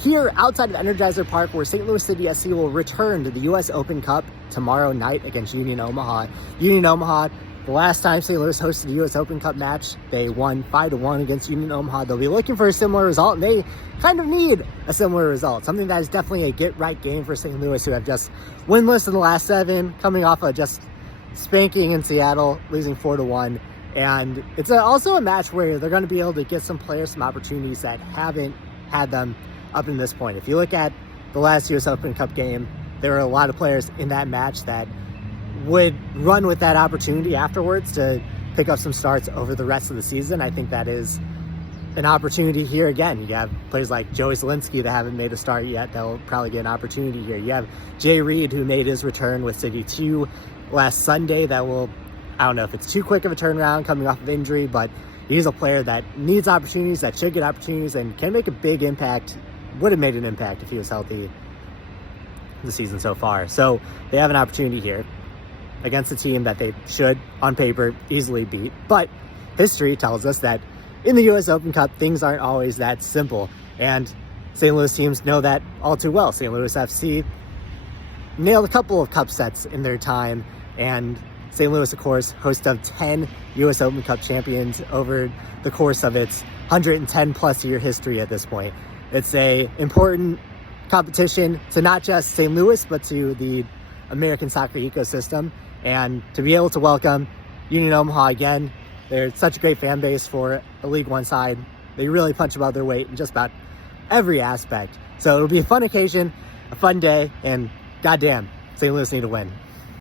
here outside of Energizer Park, where St. Louis City SC will return to the U.S. Open Cup tomorrow night against Union Omaha. Union Omaha, the last time St. Louis hosted a U.S. Open Cup match, they won 5-1 against Union Omaha. They'll be looking for a similar result, and they kind of need a similar result. Something that is definitely a get-right game for St. Louis, who have just winless in the last 7, coming off of just spanking in Seattle, losing 4-1. And it's also a match where they're going to be able to get some players some opportunities that haven't had them up in this point. If you look at the last U.S. Open Cup game, there were a lot of players in that match that would run with that opportunity afterwards to pick up some starts over the rest of the season. I think that is an opportunity here again. You have players like Joey Zielinski that haven't made a start yet. They'll probably get an opportunity here. You have Jay Reed, who made his return with City 2 last Sunday. That will, I don't know if it's too quick of a turnaround coming off of injury, but he's a player that needs opportunities, that should get opportunities, and can make a big impact. Would have made an impact if he was healthy the season so far. So they have an opportunity here against a team that they should, on paper, easily beat. But history tells us that in the U.S. Open Cup, things aren't always that simple. And St. Louis teams know that all too well. St. Louis FC nailed a couple of cup sets in their time. And St. Louis, of course, host of 10 U.S. Open Cup champions over the course of its 110-plus year history at this point. It's a important competition to not just St. Louis, but to the American soccer ecosystem. And to be able to welcome Union Omaha again, they're such a great fan base for a League One side. They really punch above their weight in just about every aspect. So it'll be a fun occasion, a fun day, and goddamn, St. Louis need to win.